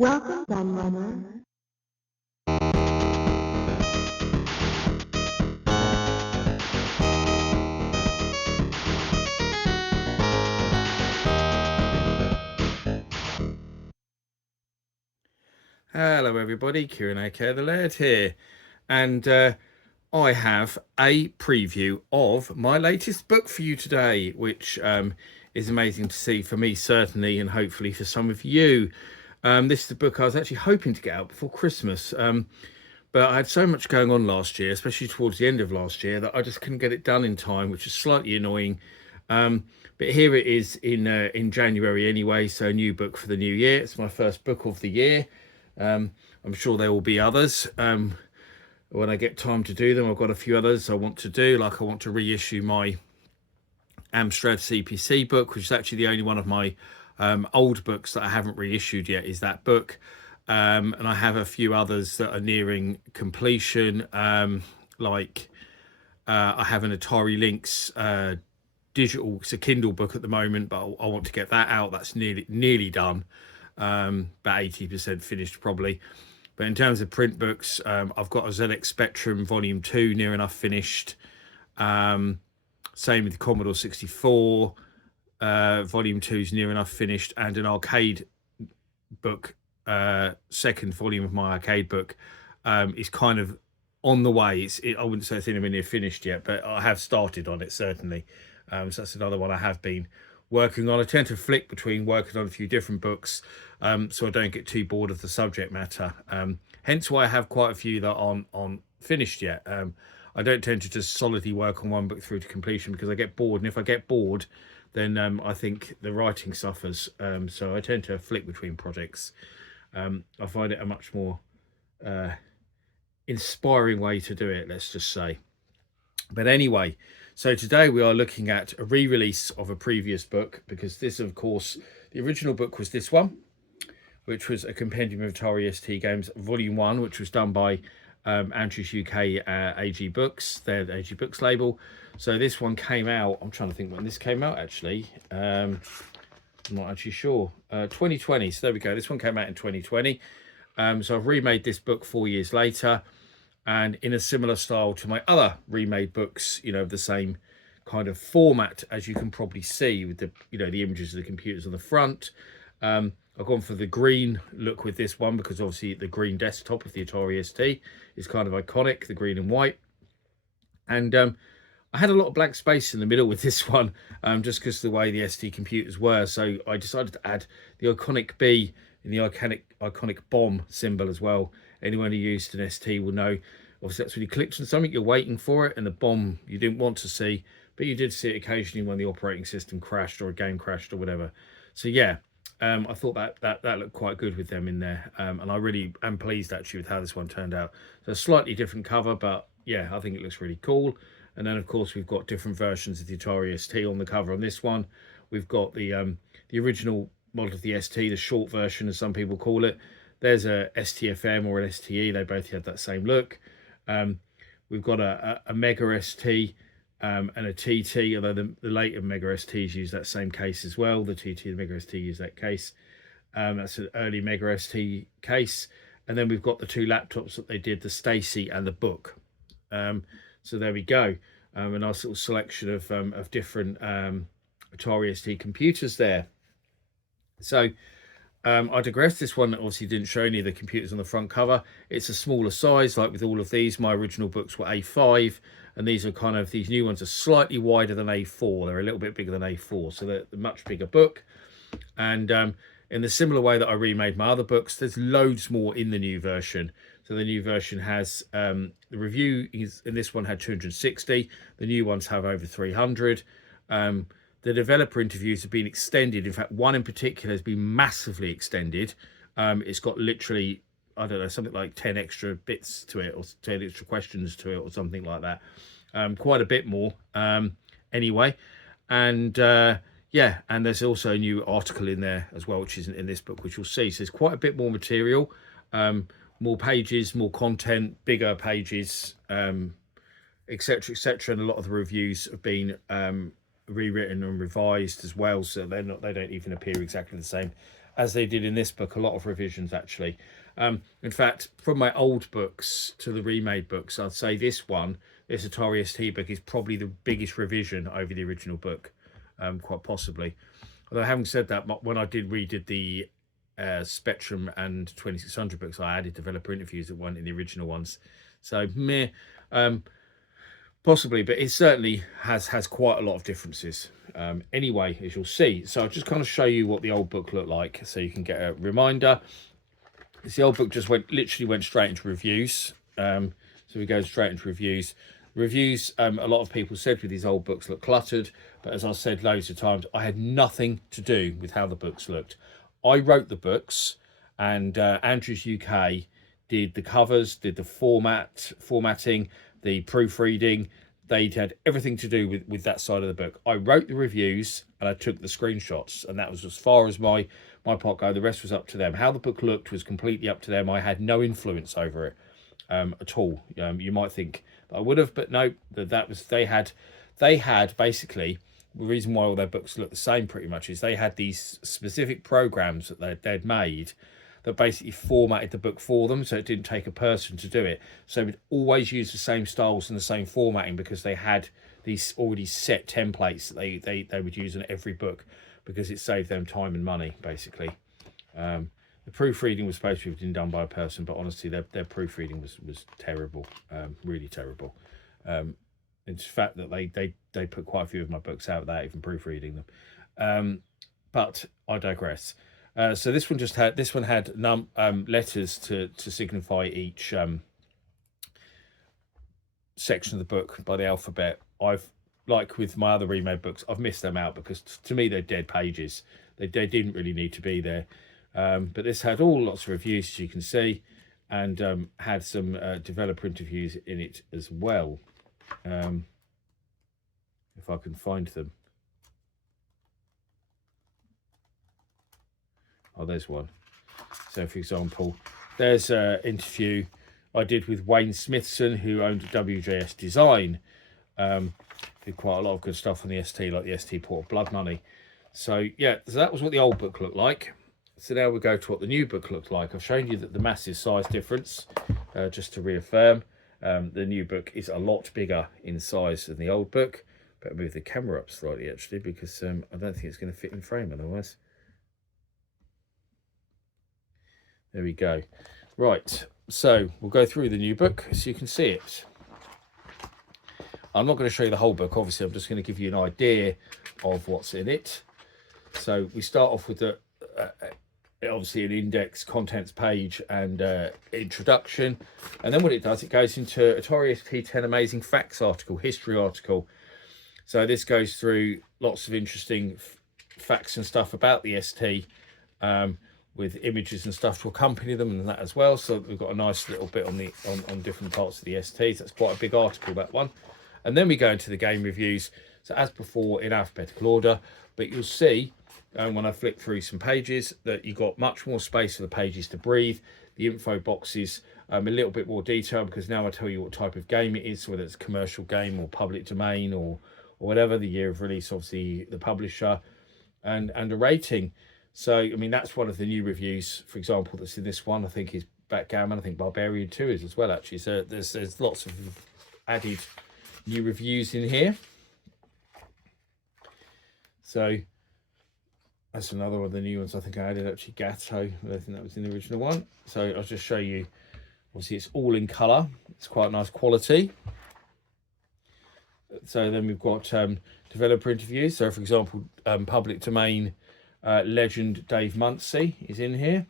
Welcome, Gunrunner. Hello everybody, Kieran aka the Laird here, and I have a preview of my latest book for you today, which is amazing to see for me certainly, and hopefully for some of you. This is the book I was actually hoping to get out before Christmas, but I had so much going on last year, especially towards the end of last year, that I just couldn't get it done in time, which is slightly annoying. But here it is in January anyway, so a new book for the new year. It's my first book of the year. I'm sure there will be others when I get time to do them. I've got a few others I want to do, like I want to reissue my Amstrad CPC book, which is actually the only one of my old books that I haven't reissued yet, is that book. And I have a few others that are nearing completion, like I have an Atari Lynx digital, it's a Kindle book at the moment, but I want to get that out. That's nearly done, about 80% finished probably. But in terms of print books, I've got a ZX Spectrum Volume 2 near enough finished. Same with the Commodore 64. Volume 2 is near enough finished. And an arcade book, second volume of my arcade book, is kind of on the way. I wouldn't say it's anywhere near finished yet, but I have started on it, certainly. So that's another one I have been working on. I tend to flick between working on a few different books, so I don't get too bored of the subject matter. Hence why I have quite a few that aren't finished yet. I don't tend to just solidly work on one book through to completion because I get bored, and if I get bored, then I think the writing suffers. So I tend to flick between projects. I find it a much more inspiring way to do it, let's just say. But anyway, so today we are looking at a re-release of a previous book, because this, of course, the original book was this one, which was a Compendium of Atari ST Games Volume 1, which was done by Andrews UK AG Books, their AG Books label. So this one came out, I'm trying to think when this came out actually. I'm not actually sure. 2020, so there we go. This one came out in 2020. So I've remade this book 4 years later, and in a similar style to my other remade books, the same kind of format, as you can probably see with the the images of the computers on the front. I've gone for the green look with this one because obviously the green desktop of the Atari ST is kind of iconic, the green and white. And I had a lot of blank space in the middle with this one, just because of the way the ST computers were. So I decided to add the iconic B and the iconic bomb symbol as well. Anyone who used an ST will know, obviously that's when you clicked on something, you're waiting for it, and the bomb you didn't want to see, but you did see it occasionally when the operating system crashed or a game crashed or whatever. So yeah, I thought that looked quite good with them in there, and I really am pleased actually with how this one turned out. So a slightly different cover, but yeah, I think it looks really cool. And then of course we've got different versions of the Atari ST on the cover on this one. We've got the original model of the ST, the short version as some people call it. There's a STFM or an STE. They both had that same look. We've got a Mega ST and a TT, although the later Mega STs use that same case as well. The TT and the Mega ST use that case. That's an early Mega ST case. And then we've got the two laptops that they did, the Stacy and the Book. So there we go. A nice little selection of different Atari ST computers there. So I digress. This one obviously didn't show any of the computers on the front cover. It's a smaller size, like with all of these. My original books were A5, and these new ones are slightly wider than A4. They're a little bit bigger than A4, so they're a much bigger book. And in the similar way that I remade my other books, there's loads more in the new version. So the new version has, the review is, in this one had 260. The new ones have over 300. The developer interviews have been extended. In fact, one in particular has been massively extended. It's got literally, I don't know, something like 10 extra bits to it, or 10 extra questions to it, or something like that. Quite a bit more, anyway. And yeah, and there's also a new article in there as well, which isn't in this book, which you'll see. So there's quite a bit more material, more pages, more content, bigger pages, etc., etc. And a lot of the reviews have been rewritten and revised as well, so they don't even appear exactly the same as they did in this book, a lot of revisions actually. In fact, from my old books to the remade books, I'd say this Atari ST book is probably the biggest revision over the original book, quite possibly. Although having said that, when I redid the Spectrum and 2600 books, I added developer interviews that weren't in the original ones. So meh, possibly, but it certainly has quite a lot of differences. Anyway, as you'll see, so I'll just kind of show you what the old book looked like, so you can get a reminder. The old book just literally went straight into reviews. So we go straight into reviews. Reviews, a lot of people said with these old books look cluttered, but as I said loads of times, I had nothing to do with how the books looked. I wrote the books, and Andrews UK did the covers, did the formatting, the proofreading. They had everything to do with that side of the book. I wrote the reviews and I took the screenshots, and that was as far as my part go. The rest was up to them. How the book looked was completely up to them. I had no influence over it at all. You might think I would have, but no. That was they had basically, the reason why all their books look the same pretty much is they had these specific programs that they'd made that basically formatted the book for them, so it didn't take a person to do it. So we'd always use the same styles and the same formatting because they had these already set templates that they would use in every book, because it saved them time and money, basically. The proofreading was supposed to have been done by a person, but honestly, their proofreading was terrible, really terrible. It's the fact that they put quite a few of my books out without even proofreading them. But I digress. So this one had letters to signify each section of the book by the alphabet. Like with my other remade books, I've missed them out because to me they're dead pages. They didn't really need to be there. But this had lots of reviews, as you can see, and had some developer interviews in it as well. If I can find them. Oh, there's one. So, for example, there's an interview I did with Wayne Smithson, who owned WJS Design. Did quite a lot of good stuff on the ST, like the ST Port of Blood Money. So, yeah, so that was what the old book looked like. So now we go to what the new book looked like. I've shown you that the massive size difference, just to reaffirm. The new book is a lot bigger in size than the old book. Better move the camera up slightly, actually, because I don't think it's going to fit in frame otherwise. There we go. Right, so we'll go through the new book so you can see it. I'm not going to show you the whole book, obviously. I'm just going to give you an idea of what's in it. So we start off with the obviously an index, contents page, and introduction. And then what it does, it goes into Atari ST 10 Amazing Facts article, history article. So this goes through lots of interesting facts and stuff about the ST, with images and stuff to accompany them and that as well. So we've got a nice little bit on different parts of the STs. That's quite a big article, that one. And then we go into the game reviews. So as before, in alphabetical order, but you'll see when I flick through some pages that you've got much more space for the pages to breathe. The info boxes a little bit more detail, because now I tell you what type of game it is, whether it's a commercial game or public domain or whatever, the year of release, obviously the publisher, and a rating. So, I mean, that's one of the new reviews, for example, that's in this one. I think is Backgammon. I think Barbarian 2 is as well, actually. So there's lots of added new reviews in here. So that's another one of the new ones. I think I added actually Gatto. I don't think that was in the original one. So I'll just show you. Obviously, it's all in colour. It's quite nice quality. So then we've got developer interviews. So, for example, public domain legend Dave Munsey is in here.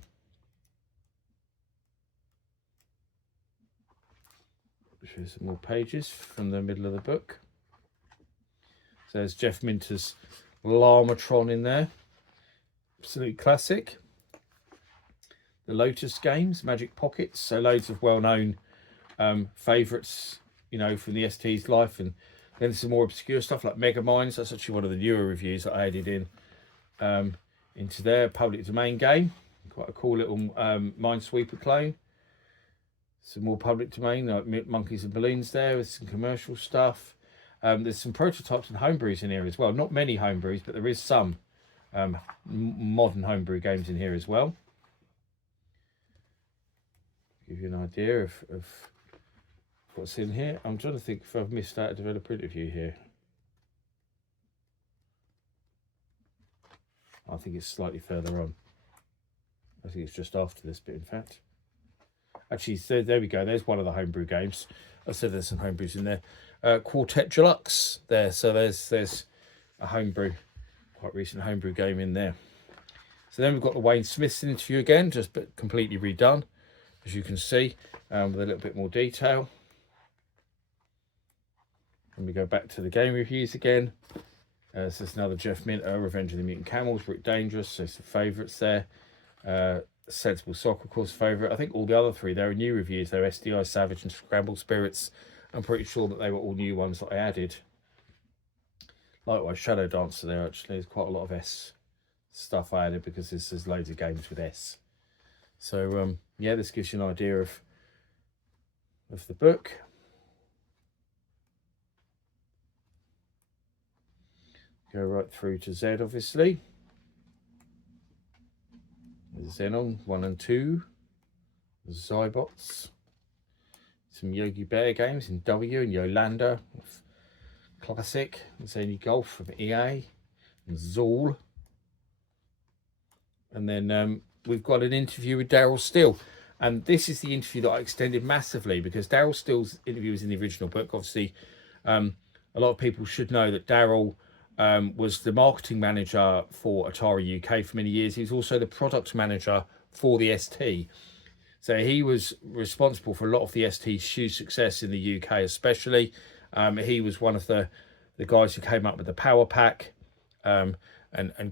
Show some more pages from the middle of the book. So there's Jeff Minter's Llamatron in there. Absolute classic. The Lotus games, Magic Pockets. So loads of well-known favourites, you know, from the ST's life. And then some more obscure stuff like Mega Mines. That's actually one of the newer reviews that I added in into their public domain game. Quite a cool little Minesweeper clone. Some more public domain, like Monkeys and Balloons there, with some commercial stuff. There's some prototypes and homebrews in here as well. Not many homebrews, but there is some. modern homebrew games in here as well. Give you an idea of what's in here. I'm trying to think if I've missed out a developer interview here. I think it's slightly further on. I think it's just after this bit, in fact. Actually, so there we go. There's one of the homebrew games. I said there's some homebrews in there. Quartet Deluxe there. So there's a homebrew, quite recent homebrew game in there. So then we've got the Wayne Smithson interview again, just but completely redone, as you can see, with a little bit more detail. And we go back to the game reviews again. So there's another Jeff Minter, Revenge of the Mutant Camels, Rick Dangerous, so some favourites there. Sensible Soccer Course favourite. I think all the other three, they were new reviews. They're SDI, Savage and Scramble Spirits. I'm pretty sure that they were all new ones that I added. Likewise, Shadow Dancer there, actually. There's quite a lot of S stuff I added because there's loads of games with S. So, yeah, this gives you an idea of the book. Go right through to Z, obviously. Xenon 1 and 2. Zybots. Some Yogi Bear games in W and Yolanda. Classic. Zany Golf from EA. And Zool. And then we've got an interview with Daryl Steele. And this is the interview that I extended massively because Daryl Steele's interview was in the original book. Obviously, a lot of people should know that Daryl was the marketing manager for Atari UK for many years. He was also the product manager for the ST. So he was responsible for a lot of the ST's huge success in the UK, especially. He was one of the guys who came up with the Power Pack and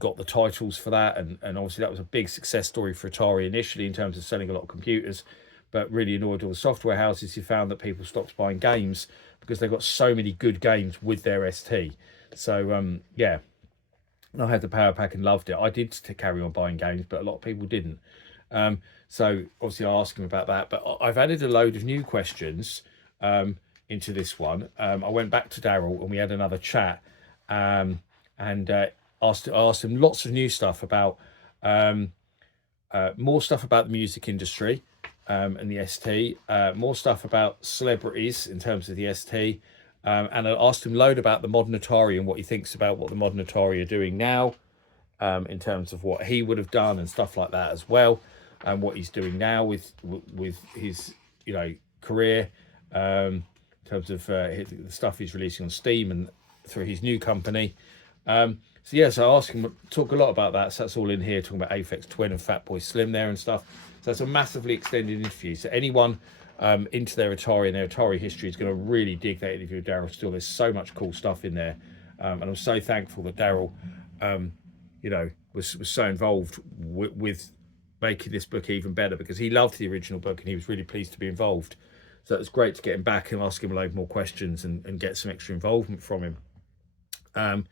got the titles for that. And obviously that was a big success story for Atari initially in terms of selling a lot of computers, but really annoyed all the software houses who found that people stopped buying games because they got so many good games with their ST. So, yeah, I had the Power Pack and loved it. I did to carry on buying games, but a lot of people didn't. So, obviously, I asked him about that. But I've added a load of new questions into this one. I went back to Daryl and we had another chat and asked him lots of new stuff about, more stuff about the music industry and the ST, more stuff about celebrities in terms of the ST. And I asked him a load about the modern Atari and what he thinks about what the modern Atari are doing now, in terms of what he would have done and stuff like that as well, and what he's doing now with his career, in terms of the stuff he's releasing on Steam and through his new company. So I asked him to talk a lot about that. So that's all in here, talking about Aphex Twin and Fatboy Slim there and stuff. So it's a massively extended interview. So anyone into their Atari and their Atari history is going to really dig that interview with Daryl Steele. There's so much cool stuff in there, and I'm so thankful that Daryl, was so involved with making this book even better because he loved the original book and he was really pleased to be involved. So it was great to get him back and ask him a load more questions and get some extra involvement from him.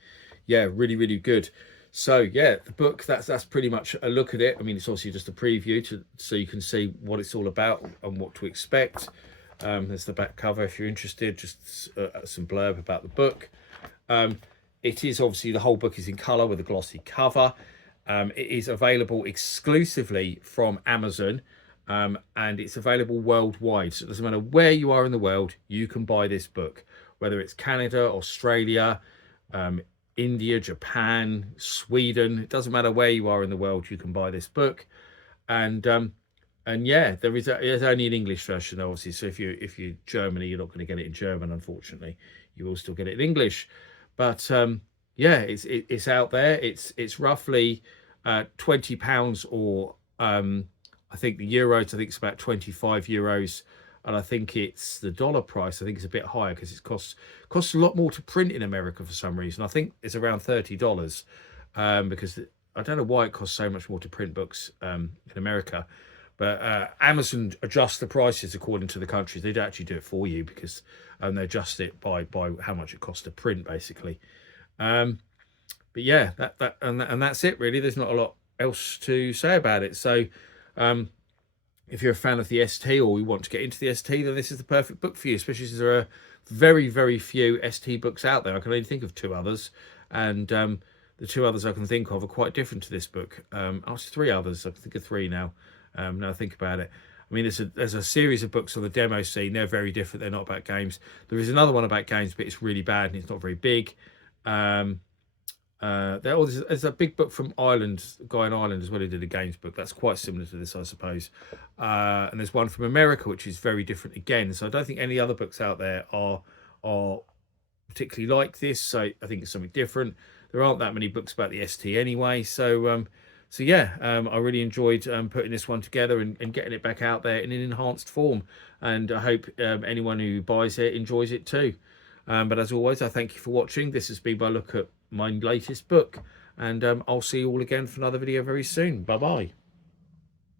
Yeah, really, really good. So yeah, the book, that's pretty much a look at it. I mean, it's obviously just a preview so you can see what it's all about and what to expect. There's the back cover if you're interested, just some blurb about the book. It is obviously, the whole book is in colour with a glossy cover. It is available exclusively from Amazon, and it's available worldwide. So it doesn't matter where you are in the world, you can buy this book, whether it's Canada, Australia, India, Japan, Sweden. It doesn't matter where you are in the world, you can buy this book. And yeah, there's only an English version, obviously. So if you're Germany, you're not going to get it in German, unfortunately. You will still get it in English. But yeah, it's out there. It's roughly £20, or I think the euros, I think it's about 25 euros. And I think it's the dollar price, I think it's a bit higher because it costs a lot more to print in America for some reason. I think it's around $30, because I don't know why it costs so much more to print books in America. But Amazon adjusts the prices according to the countries. They don't actually do it for you because they adjust it by how much it costs to print, basically. But yeah, that's it really. There's not a lot else to say about it. So if you're a fan of the ST or you want to get into the ST, then this is the perfect book for you, especially as there are very, very few ST books out there. I can only think of 2 others, and the two others I can think of are quite different to this book. There's three others. I can think of three now. Now I think about it. I mean, there's a series of books on the demo scene. They're very different. They're not about games. There is another one about games, but it's really bad and it's not very big. There's a big book from Ireland, a guy in Ireland as well who did a games book. That's quite similar to this, I suppose. And there's one from America, which is very different again. So I don't think any other books out there are particularly like this. So I think it's something different. There aren't that many books about the ST anyway. So yeah, I really enjoyed putting this one together and getting it back out there in an enhanced form. And I hope anyone who buys it enjoys it too. But as always, I thank you for watching. This has been my look at my latest book. And I'll see you all again for another video very soon. Bye-bye.